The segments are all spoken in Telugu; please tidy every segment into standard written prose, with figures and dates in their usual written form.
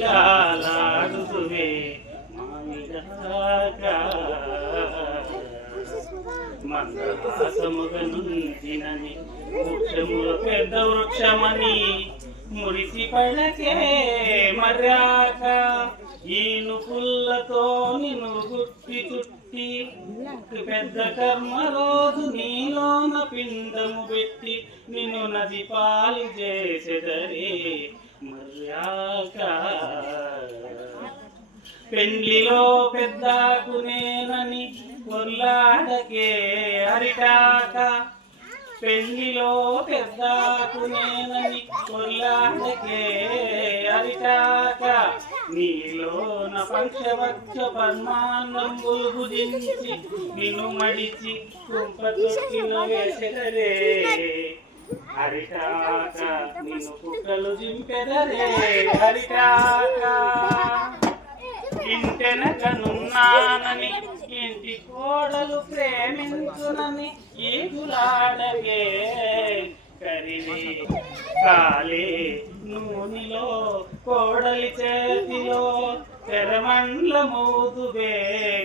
తలకిందులాడుతువే మామిడాక మందహాసముగా నుంచినని వృక్షములో పెద్ద వృక్షమని మురిసి పడకే మర్యాక ఈను పుల్లతో నిన్ను గుట్టి చుట్టి పెద్ద కర్మ రోజు నీలోన పిండము పెట్టి నిన్ను నది పాలి చేసెదరే మర్యాక పెండ్లిలో పెద్దాకునేనని కొల్లాడకే అరిటాక పెళ్లిలో పెద్దాకునేనని కొల్లాడకే అరిటాక నీలోన పంచవక్ష పద్మాన్నంబులు భుజించి నిన్ను మడిచి కుంపతొక్కిన వేసెదరే అరిటాక నిన్ను కుక్కలు జింపెదరే అరిటాక ఇంటెనకనున్నానని ఇంటి కోడలు ప్రేమించునని ఈగులాడగే కరివే కాలే నూనెలో కోడలి చేతిలో తెరమండ్ల మోదువే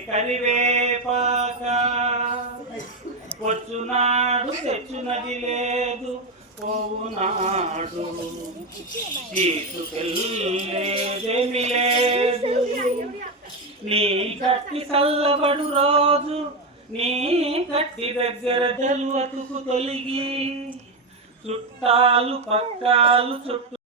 కరివేపాక వచ్చునాడు తెచ్చునది లేదు పోవునాడు తీసుకెళ్ళేదేమి లేదు నీ కట్టి చల్లబడు రోజు నీ కట్టి దగ్గర జలువతుకు తొలిగి చుట్టాలు పక్కాలు చుట్టూ